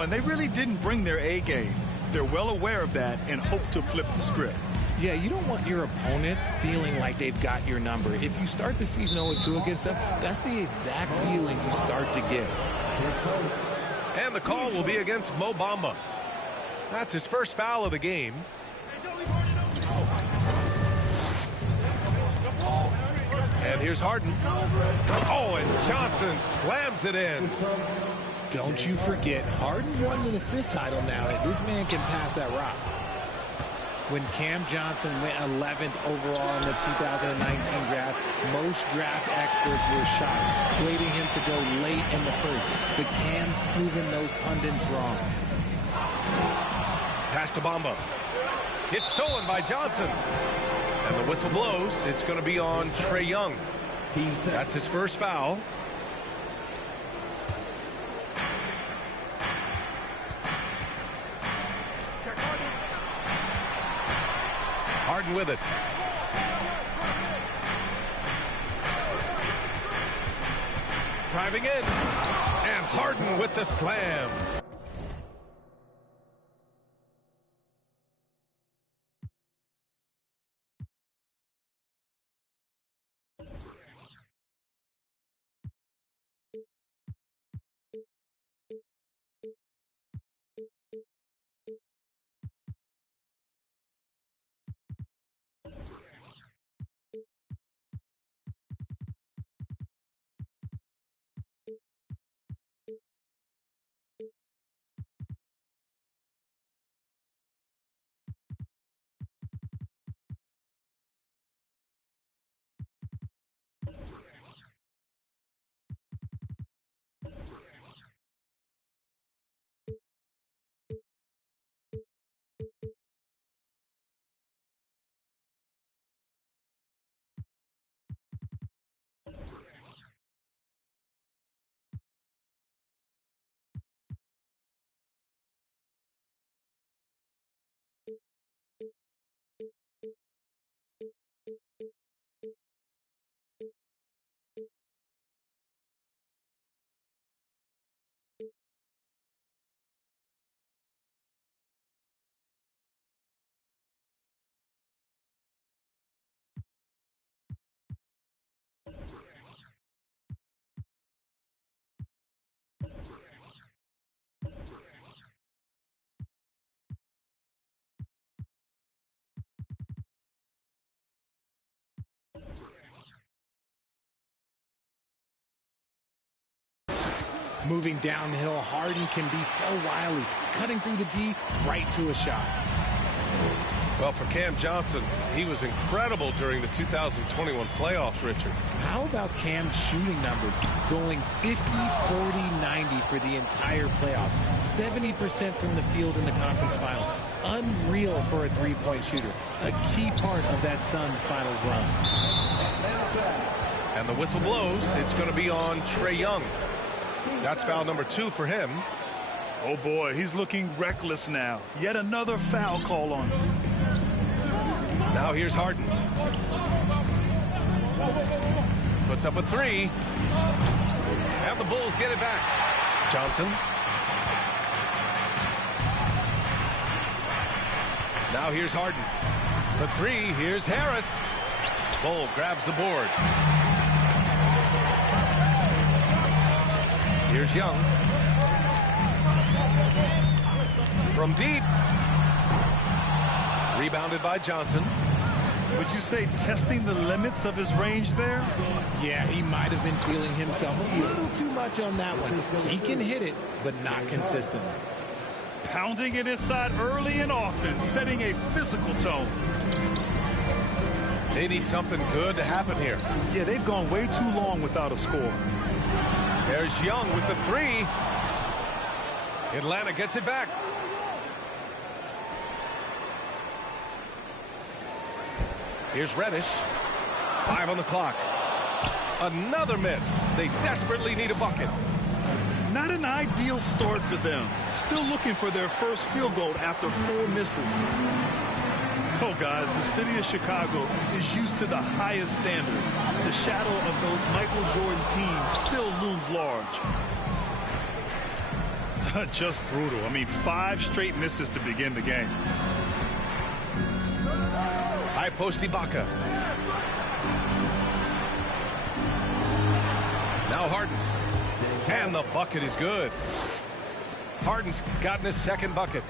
And they really didn't bring their A game. They're well aware of that and hope to flip the script. Yeah, you don't want your opponent feeling like they've got your number. If you start the season 0-2 against them, that's the exact feeling you start to get. And the call will be against Mo Bamba. That's his first foul of the game. And here's Harden. Oh, and Johnson slams it in. Don't you forget, Harden won an assist title now. This man can pass that rock. When Cam Johnson went 11th overall in the 2019 draft, most draft experts were shocked, slating him to go late in the first. But Cam's proven those pundits wrong. Pass to Bamba. It's stolen by Johnson. And the whistle blows. It's going to be on Trae Young. That's his first foul. Harden with it. Driving in. And Harden with the slam. Moving downhill, Harden can be so wily, cutting through the D right to a shot. Well, for Cam Johnson, he was incredible during the 2021 playoffs, Richard. How about Cam's shooting numbers? Going 50, 40, 90 for the entire playoffs. 70% from the field in the conference finals. Unreal for a three-point shooter. A key part of that Suns finals run. And the whistle blows. It's going to be on Trae Young. That's foul number 2 for him. Oh, boy, he's looking reckless now. Yet another foul call on him. Now here's Harden. Puts up a 3. And the Bulls get it back. Johnson. Now here's Harden. The 3. Here's Harris. Bull grabs the board. Here's Young. From deep. Rebounded by Johnson. Would you say testing the limits of his range there? Yeah, he might have been feeling himself a little too much on that one. He can hit it, but not consistently. Pounding it inside early and often, setting a physical tone. They need something good to happen here. Yeah, they've gone way too long without a score. There's Young with the 3. Atlanta gets it back. Here's Reddish. 5 on the clock. Another miss. They desperately need a bucket. Not an ideal start for them. Still looking for their first field goal after 4 misses. Oh, guys, the city of Chicago is used to the highest standard. The shadow of those Michael Jordan teams still looms large. Just brutal. I mean, 5 straight misses to begin the game. High post Ibaka. Now Harden. And the bucket is good. Harden's gotten his second bucket.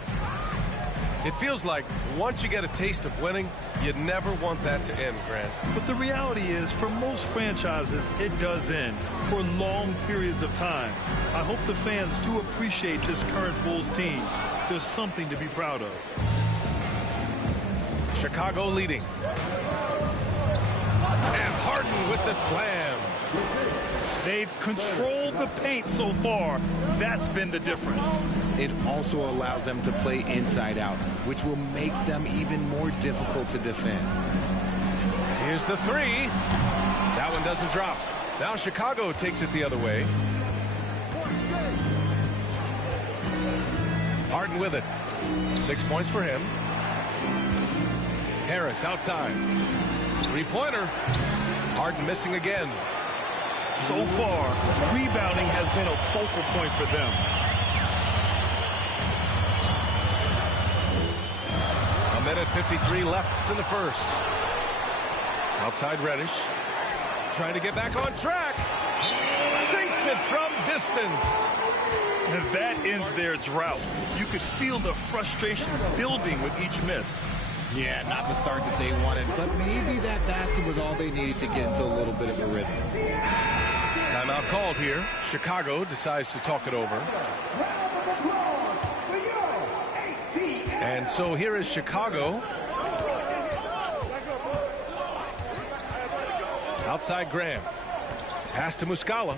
It feels like once you get a taste of winning, you never want that to end, Grant. But the reality is, for most franchises, it does end for long periods of time. I hope the fans do appreciate this current Bulls team. There's something to be proud of. Chicago leading. And Harden with the slam. They've controlled the paint so far. That's been the difference. It also allows them to play inside out, which will make them even more difficult to defend. Here's the three. That one doesn't drop. Now Chicago takes it the other way. Harden with it. 6 points for him. Harris outside. Three-pointer. Harden missing again. So far, rebounding has been a focal point for them. A minute 53 left in the first. Outside Reddish. Trying to get back on track. Sinks it from distance. And that ends their drought. You could feel the frustration building with each miss. Yeah, not the start that they wanted, but maybe that basket was all they needed to get into a little bit of a rhythm. Timeout called here. Chicago decides to talk it over. And so here is Chicago. Outside Graham. Pass to Muscala.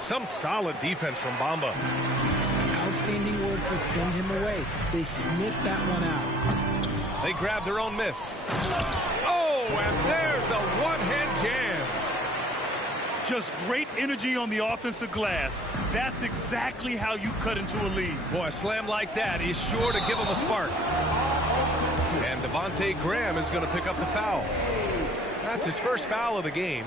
Some solid defense from Bamba. Outstanding work to send him away. They sniffed that one out. They grab their own miss. Oh, and there's a one-hand jam. Just great energy on the offensive glass. That's exactly how you cut into a lead. Boy, a slam like that is sure to give them a spark. And Devontae Graham is going to pick up the foul. That's his first foul of the game.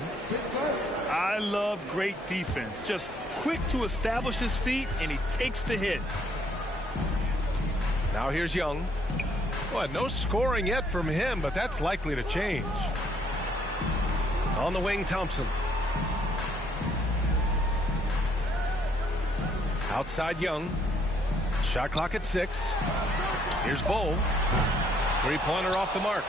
I love great defense. Just quick to establish his feet, and he takes the hit. Now here's Young. Boy, no scoring yet from him, but that's likely to change. On the wing, Thompson. Outside Young. Shot clock at 6. Here's Bowl. Three-pointer off the mark.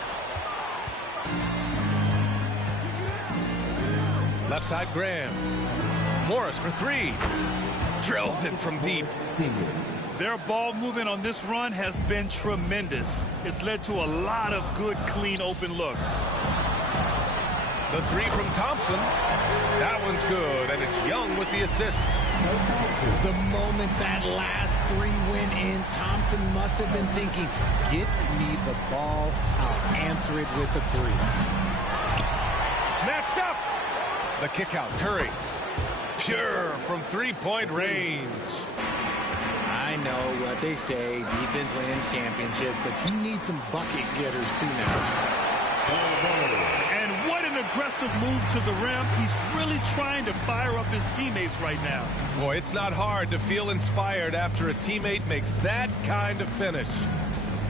Left side Graham. Morris for 3. Drills it from deep. Their ball movement on this run has been tremendous. It's led to a lot of good, clean, open looks. The 3 from Thompson. That one's good, and it's Young with the assist. The moment that last 3 went in, Thompson must have been thinking, get me the ball, I'll answer it with a 3. Snatched up. The kick out, Curry. Pure from three-point range. I know what they say, defense wins championships, but you need some bucket getters too now. And what an aggressive move to the rim. He's really trying to fire up his teammates right now. Boy, it's not hard to feel inspired after a teammate makes that kind of finish.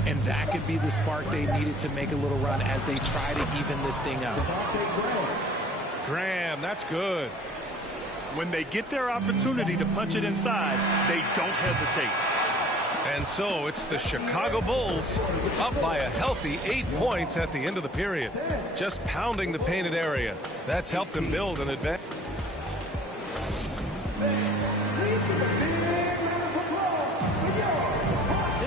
And that could be the spark they needed to make a little run as they try to even this thing up. Graham, that's good. When they get their opportunity to punch it inside, they don't hesitate. And so it's the Chicago Bulls up by a healthy 8 points at the end of the period. Just pounding the painted area. That's helped them build an advantage.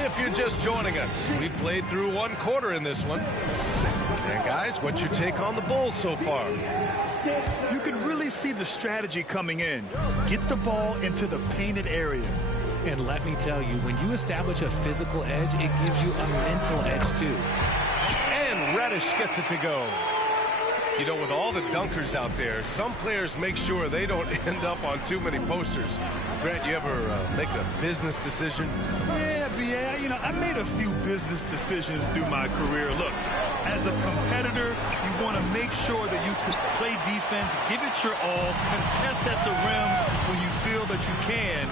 If you're just joining us, we played through 1 quarter in this one. And guys, what's your take on the Bulls so far? You can really see the strategy coming in. Get the ball into the painted area. And let me tell you, when you establish a physical edge, it gives you a mental edge too. And Reddish gets it to go. You know, with all the dunkers out there, some players make sure they don't end up on too many posters. Grant, you ever make a business decision? Yeah, B.A., you know, I made a few business decisions through my career. Look, as a competitor, you want to make sure that you can play defense, give it your all, contest at the rim when you feel that you can.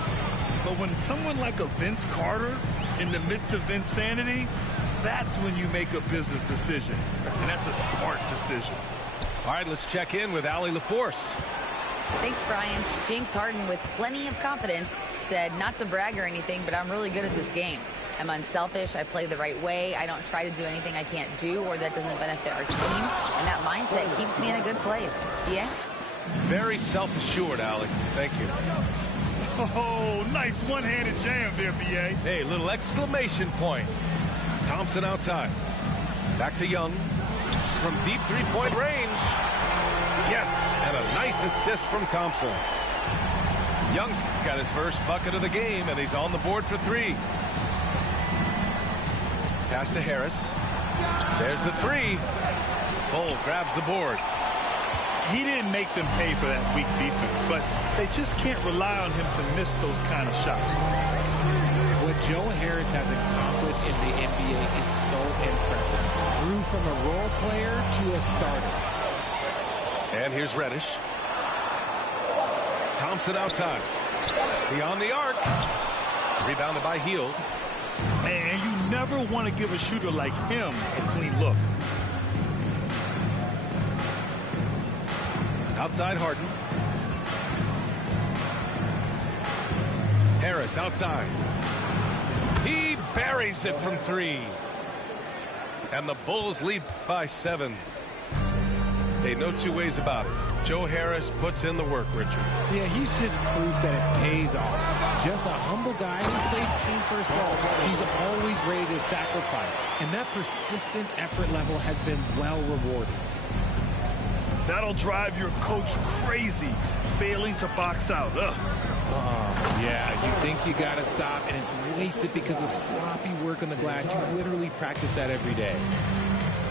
But when someone like a Vince Carter, in the midst of insanity, that's when you make a business decision. And that's a smart decision. All right, let's check in with Allie LaForce. Thanks, Brian. James Harden, with plenty of confidence, said not to brag or anything, but I'm really good at this game. I'm unselfish. I play the right way. I don't try to do anything I can't do or that doesn't benefit our team. And that mindset keeps me in a good place. Yeah? Very self-assured, Allie. Thank you. Oh, nice one-handed jam there, B.A. Hey, little exclamation point. Thompson outside. Back to Young. From deep three-point range. Yes, and a nice assist from Thompson. Young's got his first bucket of the game, and he's on the board for three. Pass to Harris. There's the three. Bull grabs the board. He didn't make them pay for that weak defense, but they just can't rely on him to miss those kind of shots. What Joe Harris has accomplished in the NBA is so impressive. Grew from a role player to a starter. And here's Reddish. Thompson outside. Beyond the arc. Rebounded by Hield. And you never want to give a shooter like him a clean look. Outside Harden. Harris outside. He buries it from three. And the Bulls lead by 7. Hey, no two ways about it. Joe Harris puts in the work, Richard. Yeah, he's just proof that it pays off. Just a humble guy who plays team first ball. He's always ready to sacrifice. And that persistent effort level has been well rewarded. That'll drive your coach crazy, failing to box out. Ugh. Yeah, you think you got to stop, and it's wasted because of sloppy work on the glass. You literally practice that every day.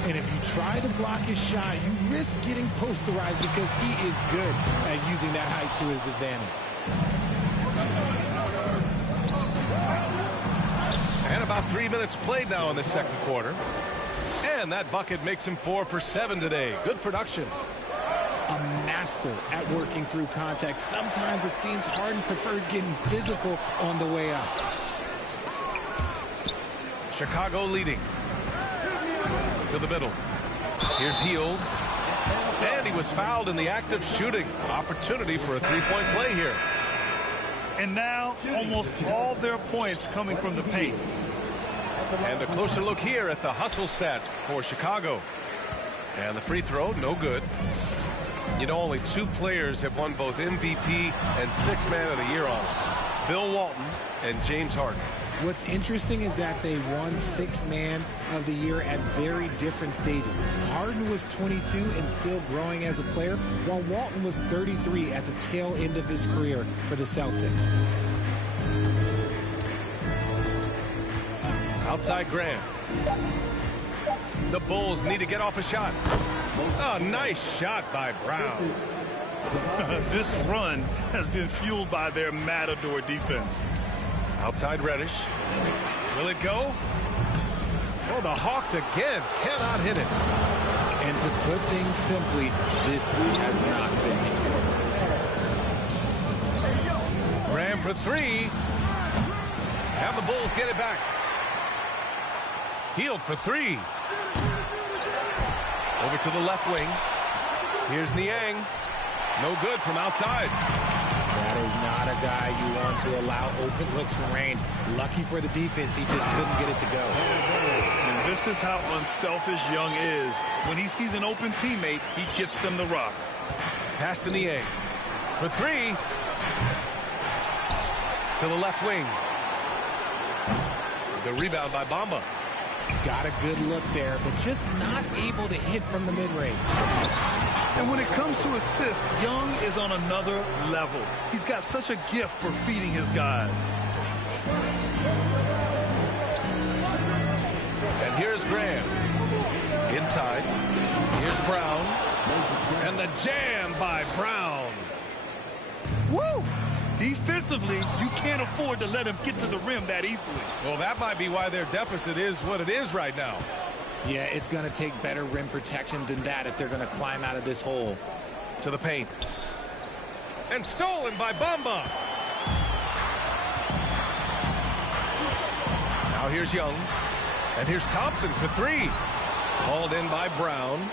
And if you try to block his shot, you risk getting posterized because he is good at using that height to his advantage. And about 3 minutes played now in the second quarter. And that bucket makes him 4 for 7 today. Good production. A master at working through contact. Sometimes it seems Harden prefers getting physical on the way out. Chicago leading. To the middle. Here's Hield. And he was fouled in the act of shooting. Opportunity for a three-point play here. And now almost all their points coming from the paint. And a closer look here at the hustle stats for Chicago. And the free throw, no good. You know, only 2 players have won both MVP and Sixth Man of the Year honors. Bill Walton and James Harden. What's interesting is that they won Sixth Man of the Year at very different stages. Harden was 22 and still growing as a player, while Walton was 33 at the tail end of his career for the Celtics. Outside Graham. The Bulls need to get off a shot. Oh, nice shot by Brown. This run has been fueled by their matador defense. Outside Reddish. Will it go? Oh, the Hawks again cannot hit it. And to put things simply, this has not been his quarter. Graham for 3. And the Bulls get it back. Hield for 3. Over to the left wing. Here's Niang. No good from outside. That is not a guy you want to allow open looks from range. Lucky for the defense, he just couldn't get it to go. And this is how unselfish Young is. When he sees an open teammate, he gets them the rock. Pass to Niang. For 3. To the left wing. The rebound by Bamba. Got a good look there, but just not able to hit from the mid-range. And when it comes to assists, Young is on another level. He's got such a gift for feeding his guys. And here's Graham. Inside. Here's Brown. And the jam by Brown. Woo! Defensively, you can't afford to let him get to the rim that easily. Well, that might be why their deficit is what it is right now. Yeah, it's going to take better rim protection than that if they're going to climb out of this hole. To the paint. And stolen by Bamba. Now here's Young. And here's Thompson for three. Hauled in by Brown.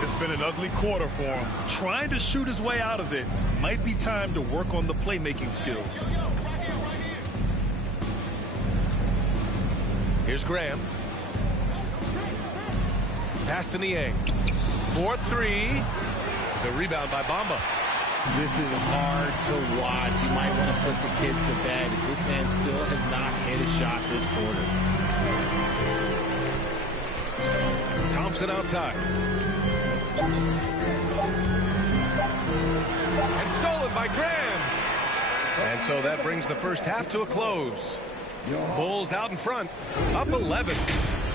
It's been an ugly quarter for him. Trying to shoot his way out of it. Might be time to work on the playmaking skills. Here's Graham. Pass to Niang. 4-3. The rebound by Bamba. This is hard to watch. You might want to put the kids to bed. This man still has not hit a shot this quarter. Thompson outside. And stolen by Graham. And so that brings the first half to a close. Bulls out in front, up 11.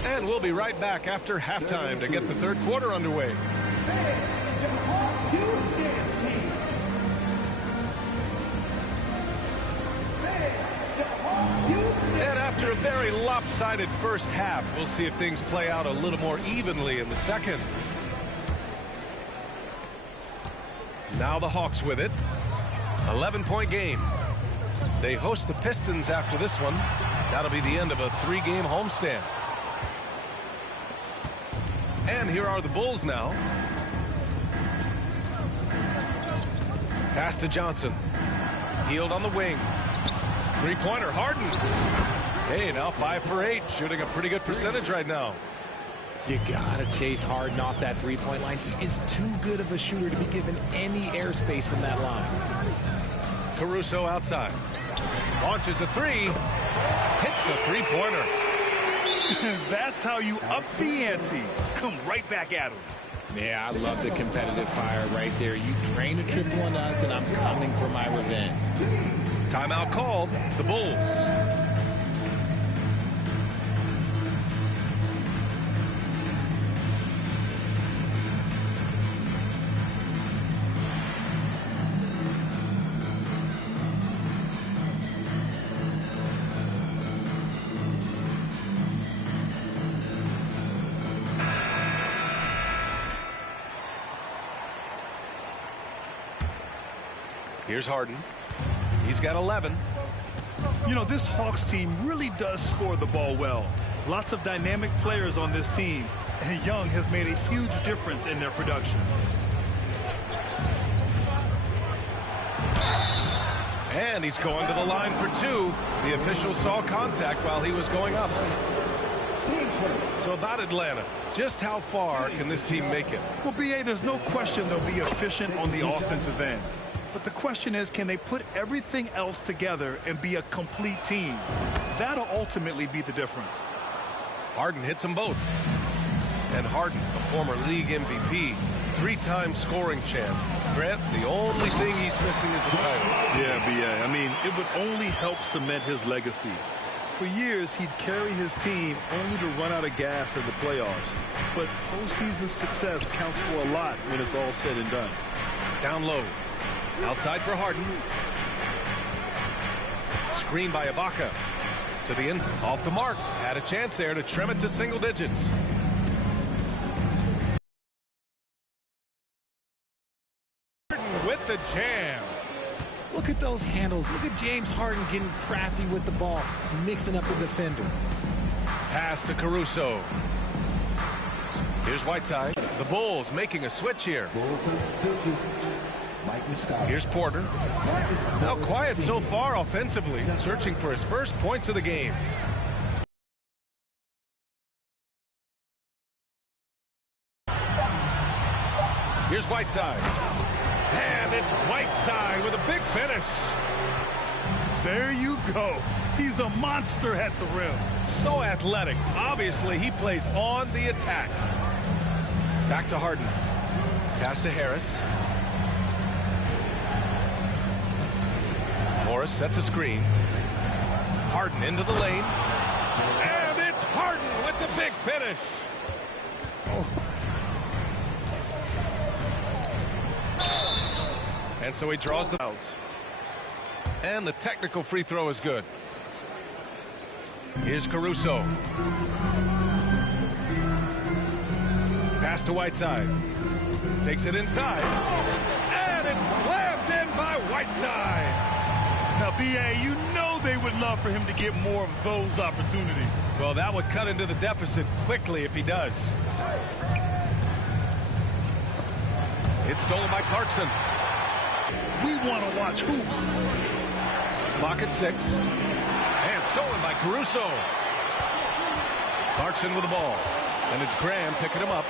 And we'll be right back after halftime to get the third quarter underway. And after a very lopsided first half, we'll see if things play out a little more evenly in the second. Now the Hawks with it. 11-point game. They host the Pistons after this one. That'll be the end of a 3-game homestand. And here are the Bulls now. Pass to Johnson. Healed on the wing. Three-pointer, Harden. Hey, now 5 for 8, shooting a pretty good percentage right now. You gotta chase Harden off that three-point line. He is too good of a shooter to be given any airspace from that line. Caruso outside. Launches a three. Hits a three-pointer. That's how you up the ante. Come right back at him. Yeah, I love the competitive fire right there. You drain a triple on us, and I'm coming for my revenge. Timeout called. The Bulls. Here's Harden. He's got 11. You know, this Hawks team really does score the ball well. Lots of dynamic players on this team, and Young has made a huge difference in their production. And he's going to the line for two. The official saw contact while he was going up. So about Atlanta, just how far can this team make it? Well, B.A., there's no question they'll be efficient on the offensive end. But the question is, can they put everything else together and be a complete team? That'll ultimately be the difference. Harden hits them both. And Harden, a former league MVP, 3-time scoring champ. Grant, the only thing he's missing is a title. Yeah, B.A. I mean, it would only help cement his legacy. For years, he'd carry his team only to run out of gas in the playoffs. But postseason success counts for a lot when it's all said and done. Down low. Outside for Harden. Screen by Ibaka. To the end. Off the mark. Had a chance there to trim it to single digits. Harden with the jam. Look at those handles. Look at James Harden getting crafty with the ball, mixing up the defender. Pass to Caruso. Here's Whiteside. The Bulls making a switch here. Here's Porter. Now quiet so far offensively, searching for his first points of the game. Here's Whiteside. And it's Whiteside with a big finish. There you go. He's a monster at the rim. So athletic. Obviously, he plays on the attack. Back to Harden. Pass to Harris. Morris sets a screen. Harden into the lane. And it's Harden with the big finish. And so he draws the outs. And the technical free throw is good. Here's Caruso. Pass to Whiteside. Takes it inside. And it's slammed in by Whiteside. Now, B.A., you know they would love for him to get more of those opportunities. Well, that would cut into the deficit quickly if he does. It's stolen by Clarkson. We want to watch hoops. Clock at 6. And stolen by Caruso. Clarkson with the ball. And it's Graham picking him up.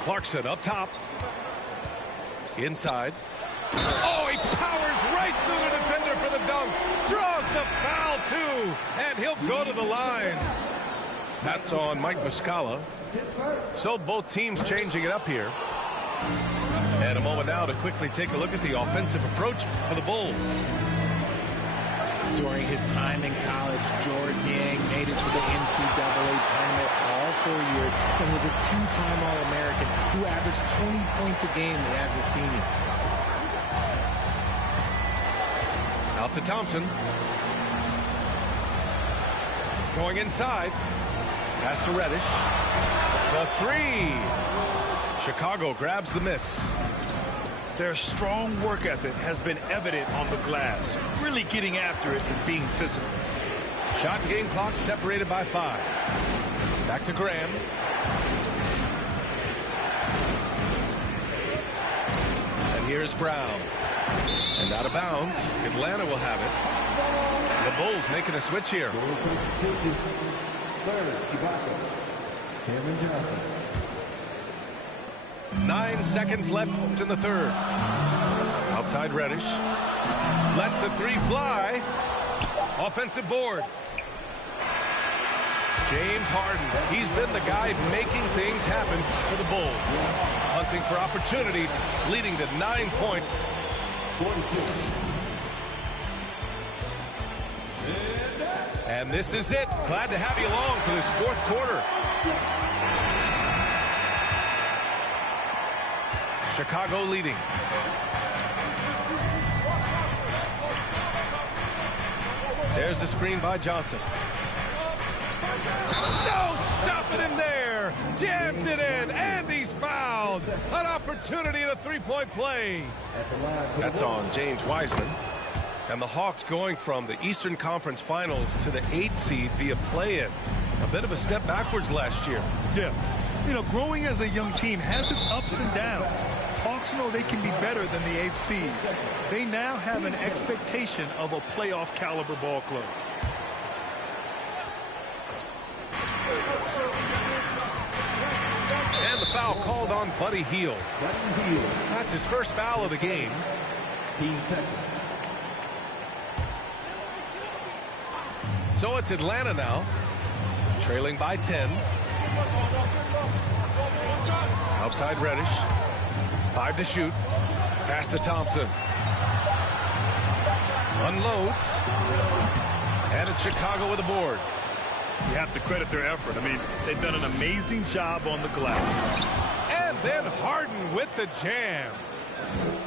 Clarkson up top. Inside. Oh, he powers right through the defender for the dunk. Draws the foul, too. And he'll go to the line. That's on Mike Muscala. So both teams changing it up here. And a moment now to quickly take a look at the offensive approach for the Bulls. During his time in college, George Niang made it to the NCAA tournament all 4 years and was a two-time All-American who averaged 20 points a game as a senior. Out to Thompson. Going inside. Pass to Reddish. The three. Chicago grabs the miss. Their strong work ethic has been evident on the glass. Really getting after it and being physical. Shot and game clock separated by 5. Back to Graham. And here's Brown. And out of bounds. Atlanta will have it. The Bulls making a switch here. Cameron Johnson. 9 seconds left in the third. Outside Reddish. Lets the three fly. Offensive board. James Harden. He's been the guy making things happen for the Bulls. Hunting for opportunities, leading to 9 points. 46. And this is it. Glad to have you along for this fourth quarter. Chicago leading. There's the screen by Johnson. No, stopping him there. Jams it in, and he's fouled. An opportunity at a three-point play. That's on James Wiseman. And the Hawks going from the Eastern Conference Finals to the 8th seed via play-in. A bit of a step backwards last year. Yeah. You know, growing as a young team has its ups and downs. Hawks know they can be better than the 8th seed. They now have an expectation of a playoff caliber ball club. And the foul called on Buddy Hield. That's his first foul of the game. 15 seconds. So it's Atlanta now, trailing by 10. Outside Reddish. 5 to shoot. Pass to Thompson. Unloads. And it's Chicago with the board. You have to credit their effort. I mean, they've done an amazing job on the glass. And then Harden with the jam.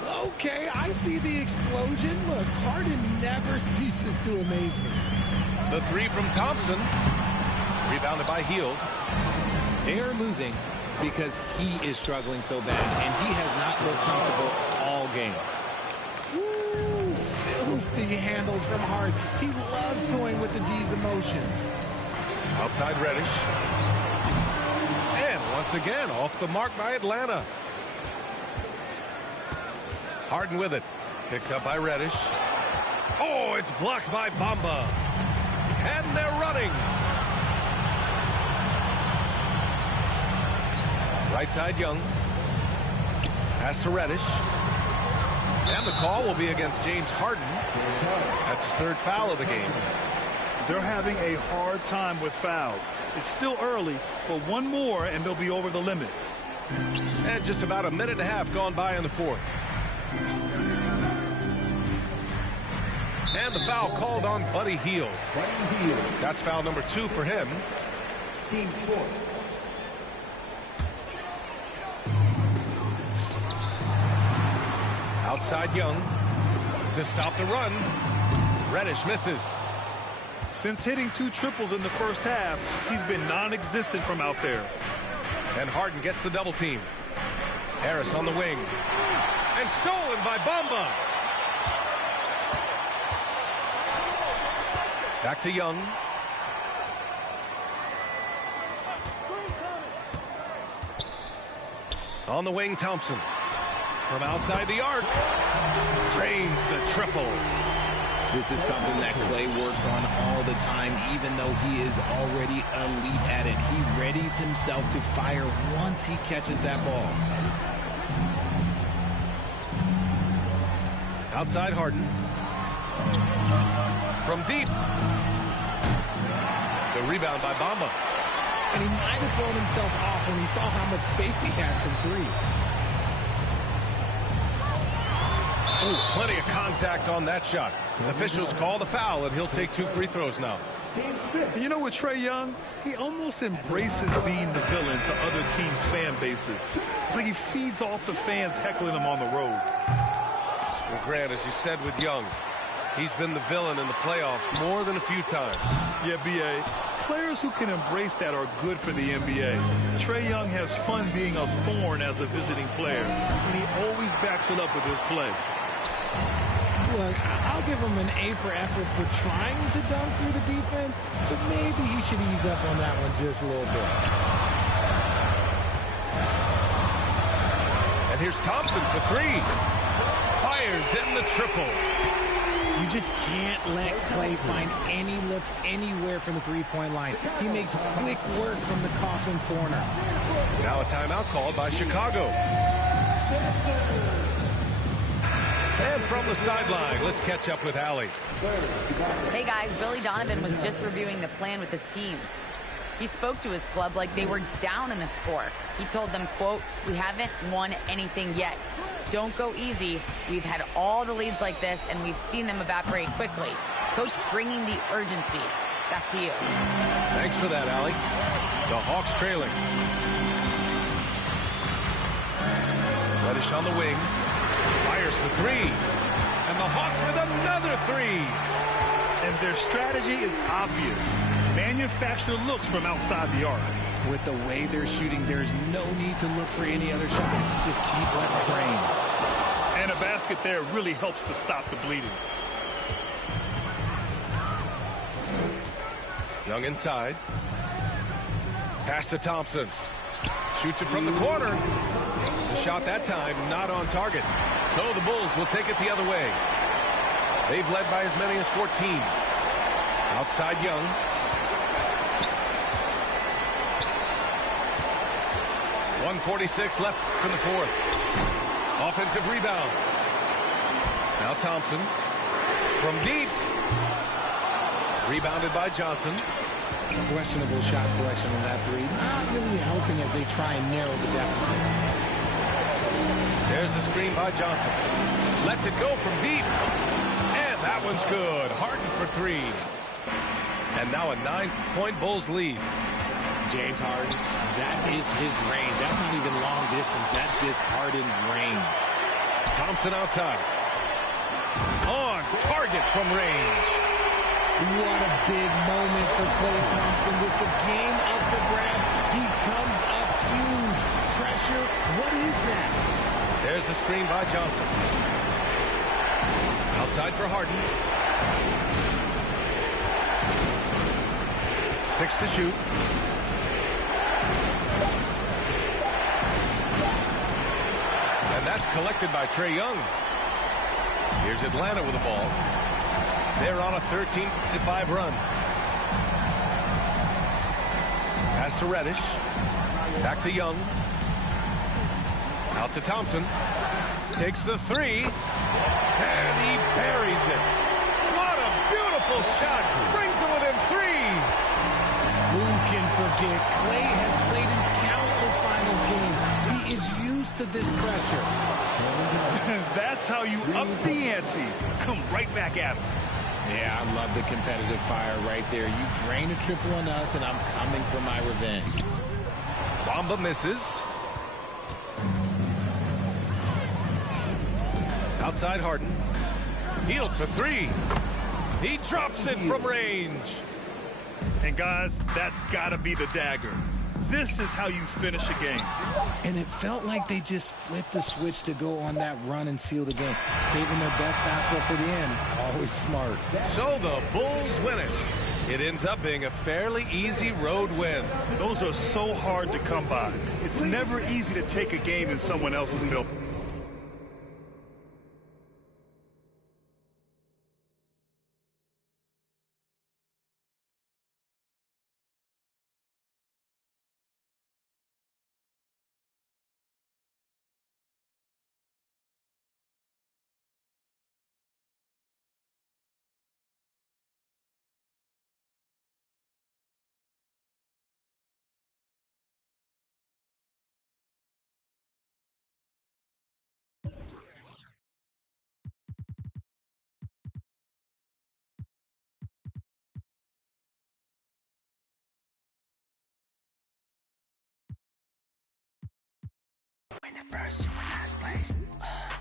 Okay, I see the explosion. Look, Harden never ceases to amaze me. The three from Thompson. Rebounded by Hield. They are losing because he is struggling so bad, and he has not looked comfortable all game. Woo, filthy handles from Harden. He loves toying with the D's emotions. Outside Reddish. And once again, off the mark by Atlanta. Harden with it. Picked up by Reddish. Oh, it's blocked by Bamba. And they're running. Right side Young. Pass to Reddish. And the call will be against James Harden. That's his third foul of the game. They're having a hard time with fouls. It's still early, but one more and they'll be over the limit. And just about a minute and a half gone by in the fourth. And the foul called on Buddy Hield. That's foul number 2 for him. Team sport. Outside Young to stop the run. Reddish misses. Since hitting 2 triples in the first half, he's been non-existent from out there. And Harden gets the double team. Harris on the wing. And stolen by Bamba. Back to Young. On the wing, Thompson. From outside the arc. Drains the triple. This is something that Klay works on all the time, even though he is already elite at it. He readies himself to fire once he catches that ball. Outside Harden. From deep. The rebound by Bamba. And he might have thrown himself off when he saw how much space he had from 3. Ooh, plenty of contact on that shot. Officials call the foul, and he'll take 2 free throws now. You know, with Trae Young, he almost embraces being the villain to other teams' fan bases. It's like he feeds off the fans heckling him on the road. Well, Grant, as you said with Young, he's been the villain in the playoffs more than a few times. Yeah, B.A. Players who can embrace that are good for the NBA. Trae Young has fun being a thorn as a visiting player, and he always backs it up with his play. Look, I'll give him an A for effort for trying to dunk through the defense, but maybe he should ease up on that one just a little bit. And here's Thompson for 3. Fires in the triple. You just can't let Klay find any looks anywhere from the three-point line. He makes quick work from the coffin corner. Now a timeout called by Chicago. And from the sideline, let's catch up with Allie. Hey guys, Billy Donovan was just reviewing the plan with his team. He spoke to his club like they were down in a score. He told them, quote, "We haven't won anything yet. Don't go easy. We've had all the leads like this, and we've seen them evaporate quickly." Coach bringing the urgency. Back to you. Thanks for that, Allie. The Hawks trailing. Reddish on the wing. Fires for 3. And the Hawks with another 3. And their strategy is obvious. Manufacture looks from outside the arc. With the way they're shooting, there's no need to look for any other shot. Just keep letting it rain. And a basket there really helps to stop the bleeding. Young inside. Pass to Thompson. Shoots it from the corner. The shot that time not on target. So the Bulls will take it the other way. They've led by as many as 14. Outside Young. .146 left in the fourth. Offensive rebound. Now Thompson. From deep. Rebounded by Johnson. Questionable shot selection on that 3. Not really helping as they try and narrow the deficit. There's the screen by Johnson. Lets it go from deep. And that one's good. Harden for 3. And now a 9-point Bulls lead. James Harden, that is his range. That's not even long distance. That's just Harden's range. Thompson outside. On target from range. What a big moment for Klay Thompson. With the game up for grabs, he comes up huge. Pressure, what is that? There's the screen by Johnson. Outside for Harden. 6 to shoot. And that's collected by Trae Young. Here's Atlanta with the ball. They're on a 13-5 run. Pass to Reddish. Back to Young. Out to Thompson. Takes the 3. And he buries it. What a beautiful shot. Brings him within 3. Who can forget? Klay has played in countless finals games. He is used to this pressure. That's how you up the ante. Come right back at him. Yeah, I love the competitive fire right there. You drain a triple on us, and I'm coming for my revenge. Bamba misses. Outside Harden. Hield for three. He drops it from range. And guys, that's got to be the dagger. This is how you finish a game. And it felt like they just flipped the switch to go on that run and seal the game. Saving their best basketball for the end. Always smart. So the Bulls win it. It ends up being a fairly easy road win. Those are so hard to come by. It's never easy to take a game in someone else's building. When the first, when last place.